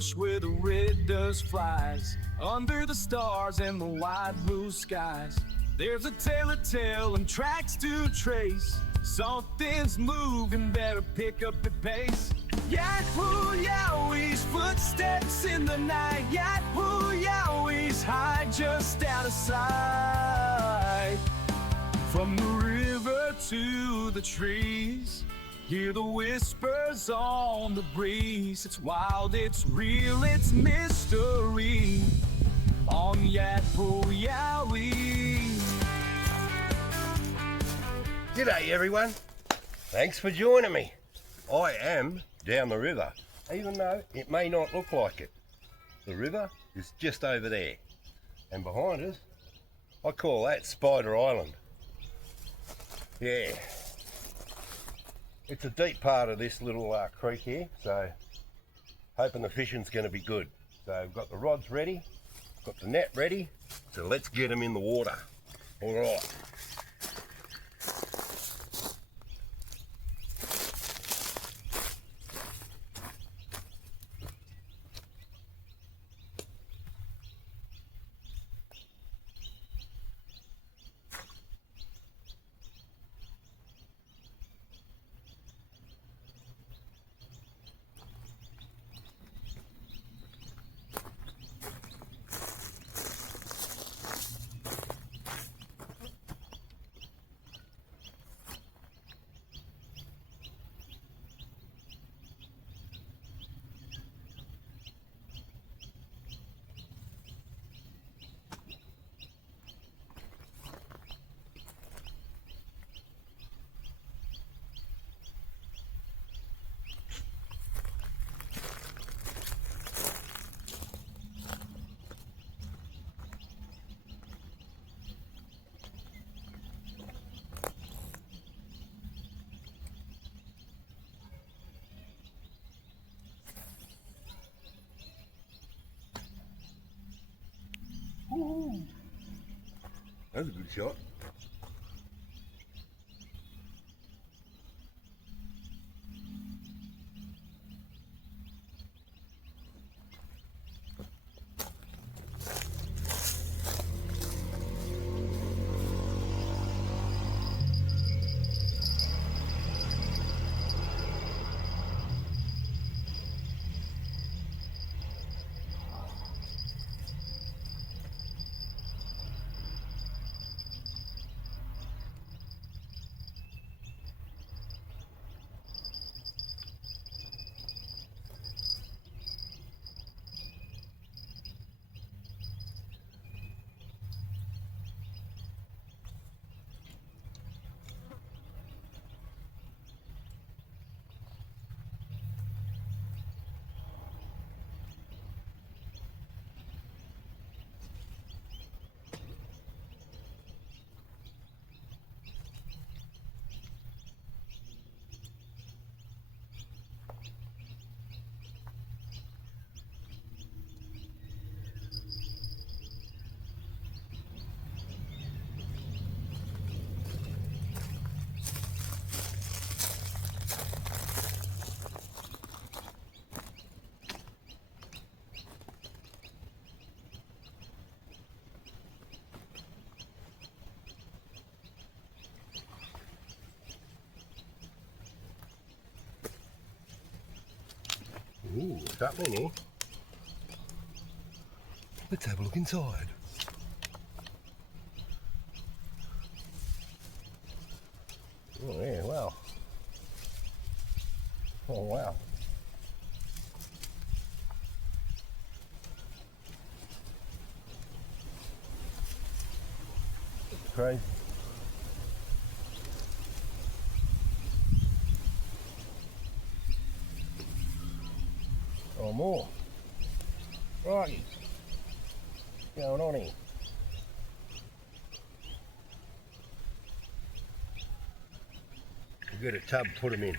bush where the red dust flies, under the stars and the wide blue skies. There's a tale to tell and tracks to trace. Something's moving, better pick up the pace. Yahoo Yowies, footsteps in the night. Yahoo Yowies, hide just out of sight. From the river to the trees, hear the whispers on the breeze. It's wild, it's real, it's mystery on Yahoo Yowies. G'day everyone, thanks for joining me. I am down the river, even though it may not look like it. The river is just over there, and behind us, I call that Spider Island. Yeah, it's a deep part of this little creek here, so hoping the fishing's going to be good. So we've got the rods ready, got the net ready, so let's get them in the water. All right. Ooh, that's a good shot. Ooh, what's happening here? Let's have a look inside. Oh yeah, wow. Oh wow. Crazy. Or more. Righty. What's going on here? We've got a tub, put them in.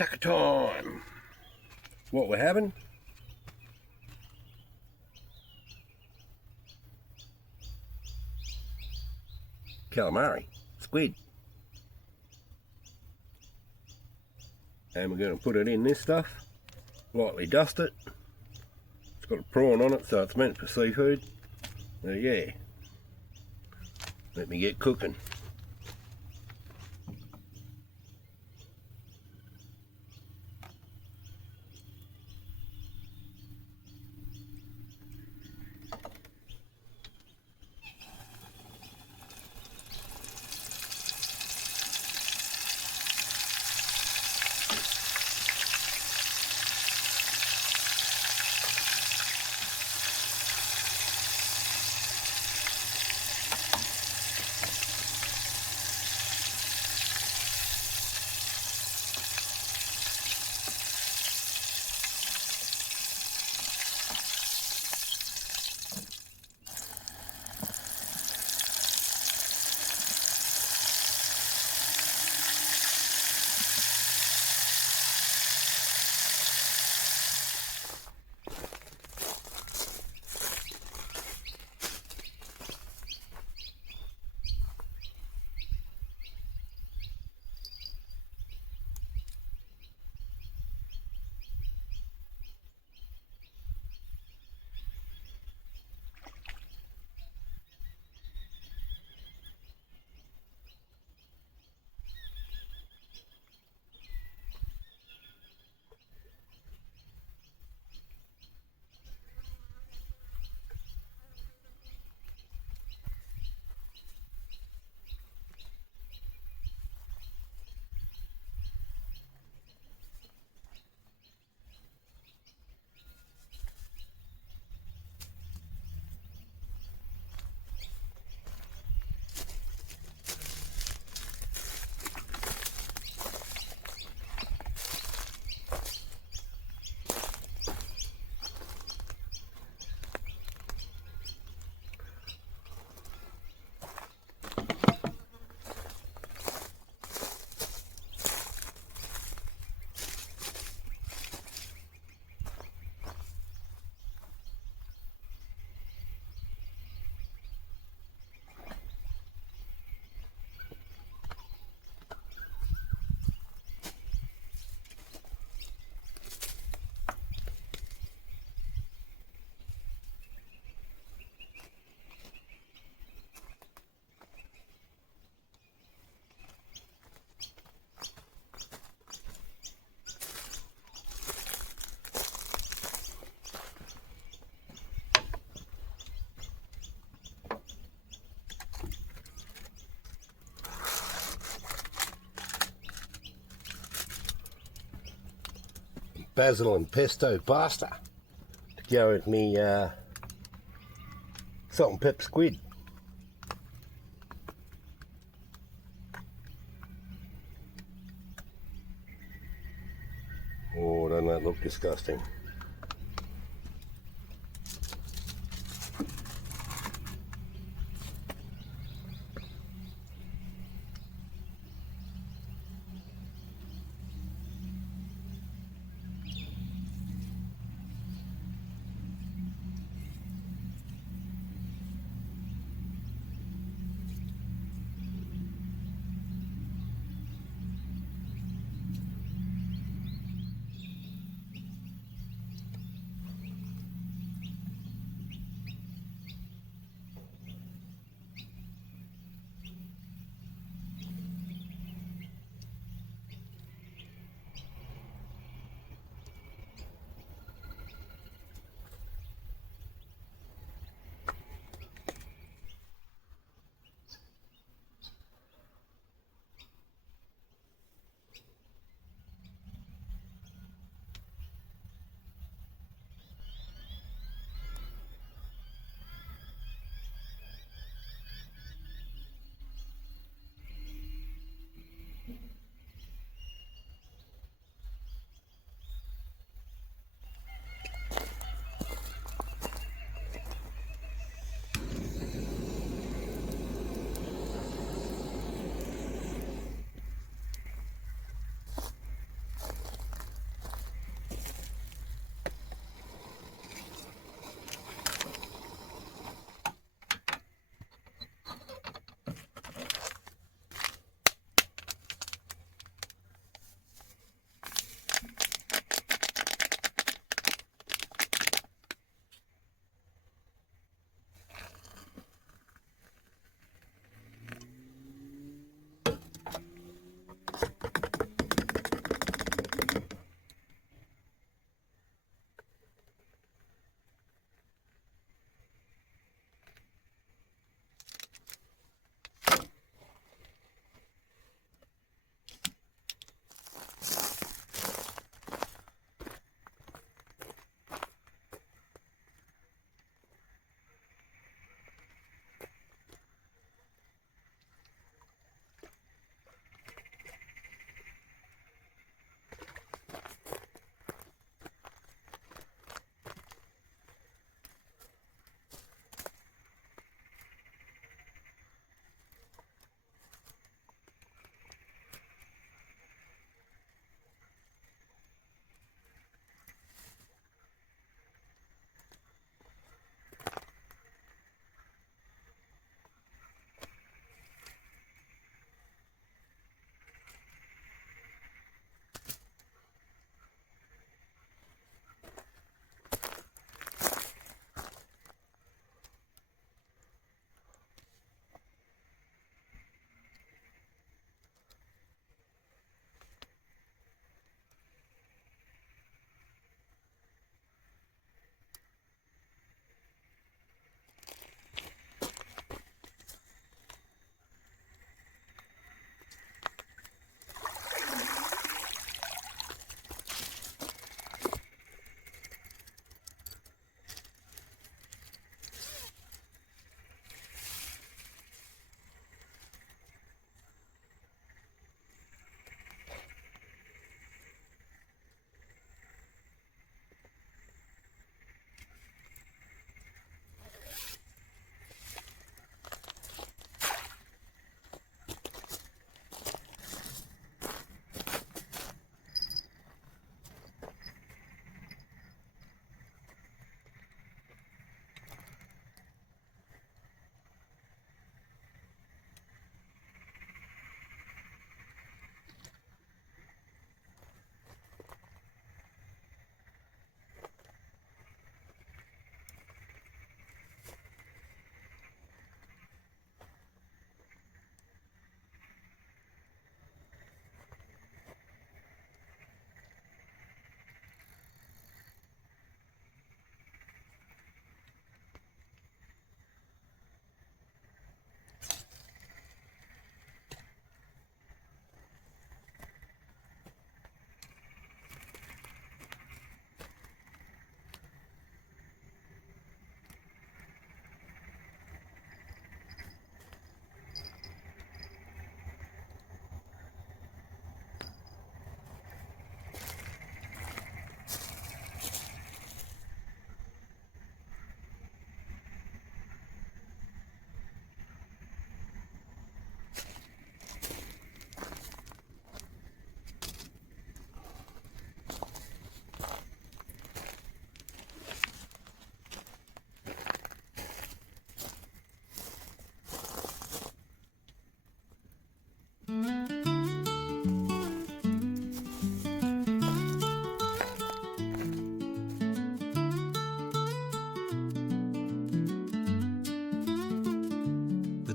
tucker time. What we're having? Calamari, squid. And we're going to put it in this stuff, lightly dust it. It's got a prawn on it, so it's meant for seafood. So yeah, let me get cooking. Basil and pesto pasta to go with me salt and pepper squid. Oh, doesn't that look disgusting?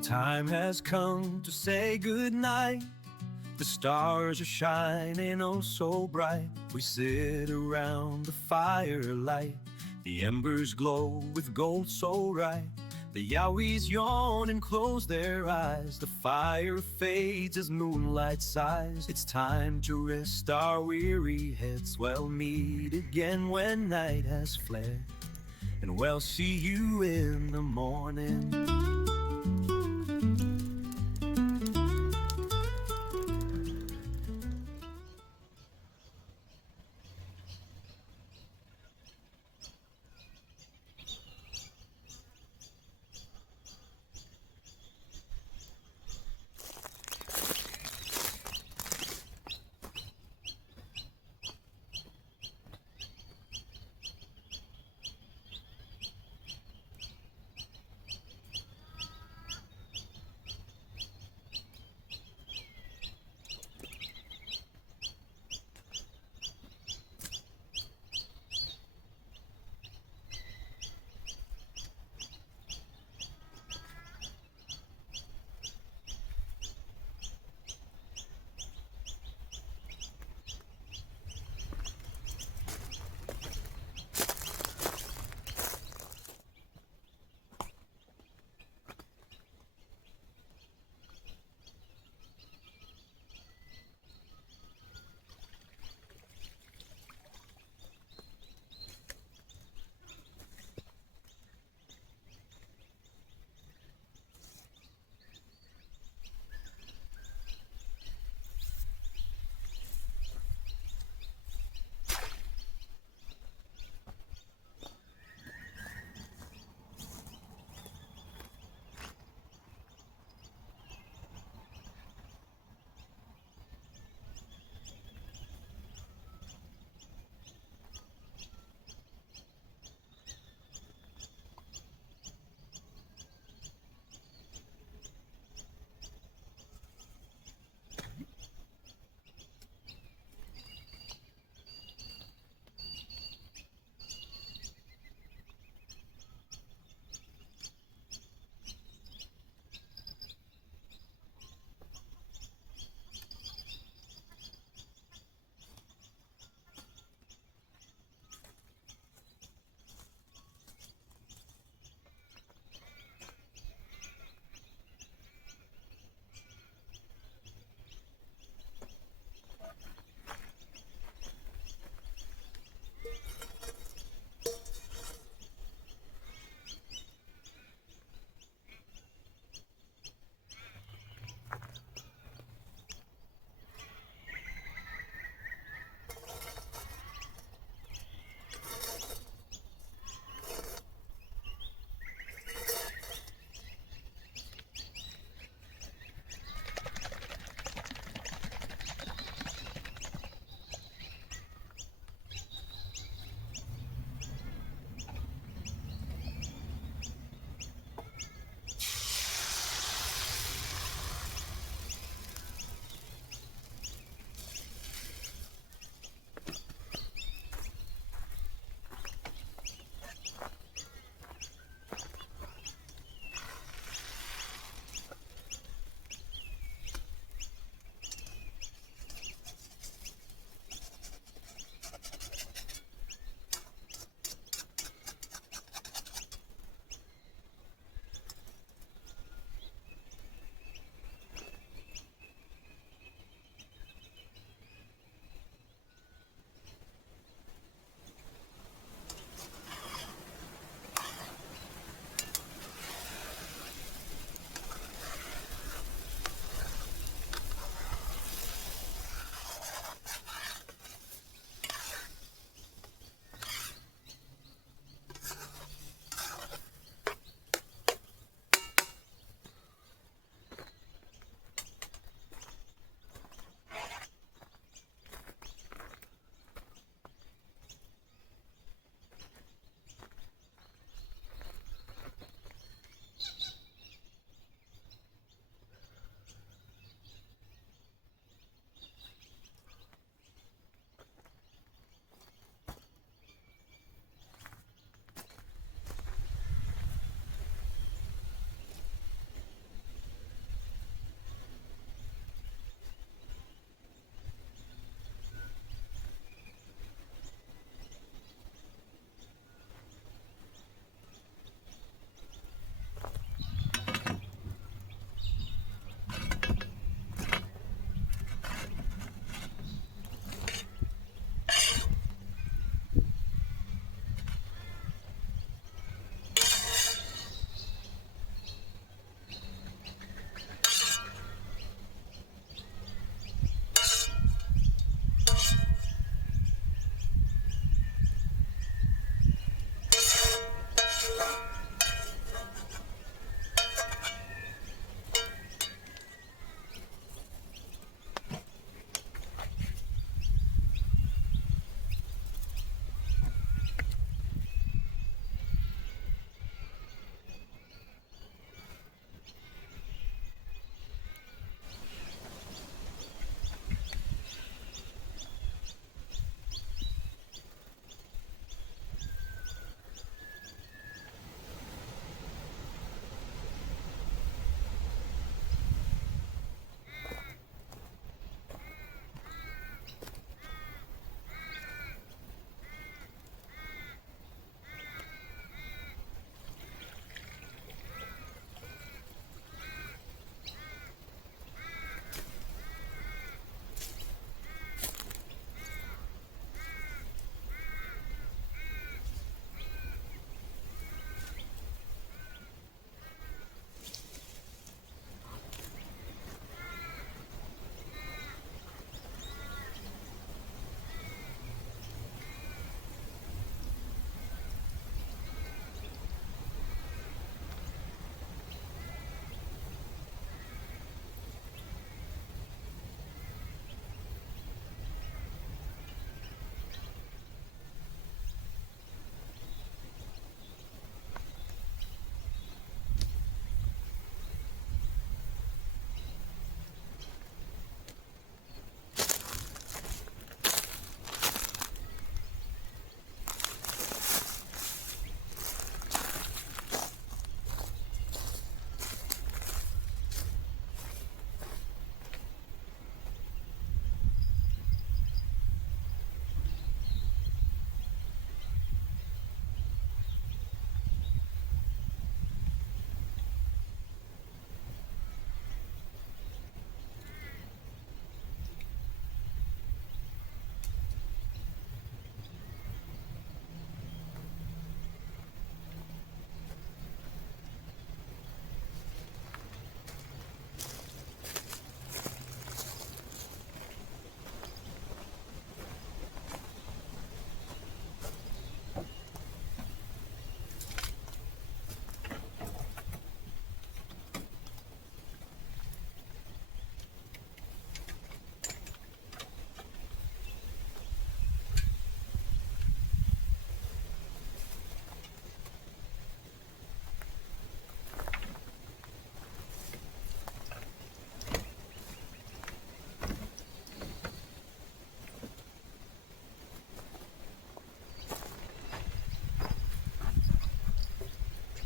time has come to say goodnight. The stars are shining oh so bright. We sit around the firelight. The embers glow with gold so bright. The Yowies yawn and close their eyes. The fire fades as moonlight sighs. It's time to rest our weary heads. We'll meet again when night has fled, and we'll see you in the morning.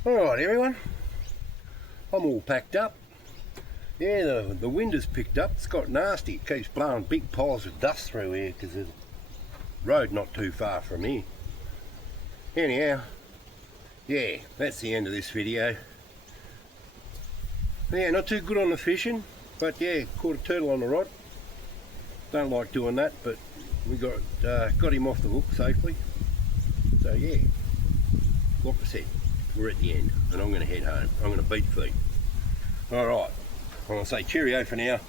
Alright everyone, I'm all packed up. Yeah, the wind has picked up. It's got nasty. It keeps blowing big piles of dust through here because there's a road not too far from here. Anyhow, yeah, that's the end of this video. Yeah, not too good on the fishing, but yeah, caught a turtle on the rod. Don't like doing that, but we got him off the hook safely. So yeah, like I said, we're at the end and I'm going to head home. I'm going to beat feed. Alright, I'm going to say cheerio for now.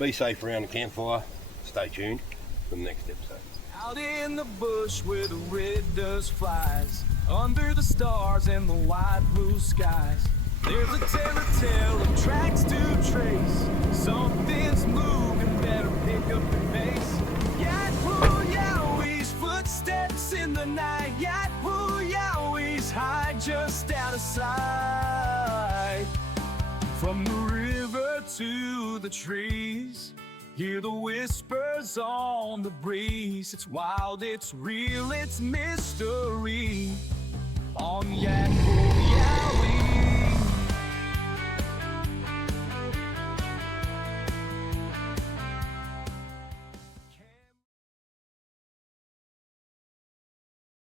Be safe around the campfire. Stay tuned for the next episode. Out in the bush where the red dust flies, under the stars and the wide blue skies, there's a telltale of tracks to trace. Something's moving, better pick up the pace. Yat-hoo, yowies, footsteps in the night. Yat-hoo, yowies, hide just out of sight. From the river to the trees, hear the whispers on the breeze. It's wild, it's real, it's mystery.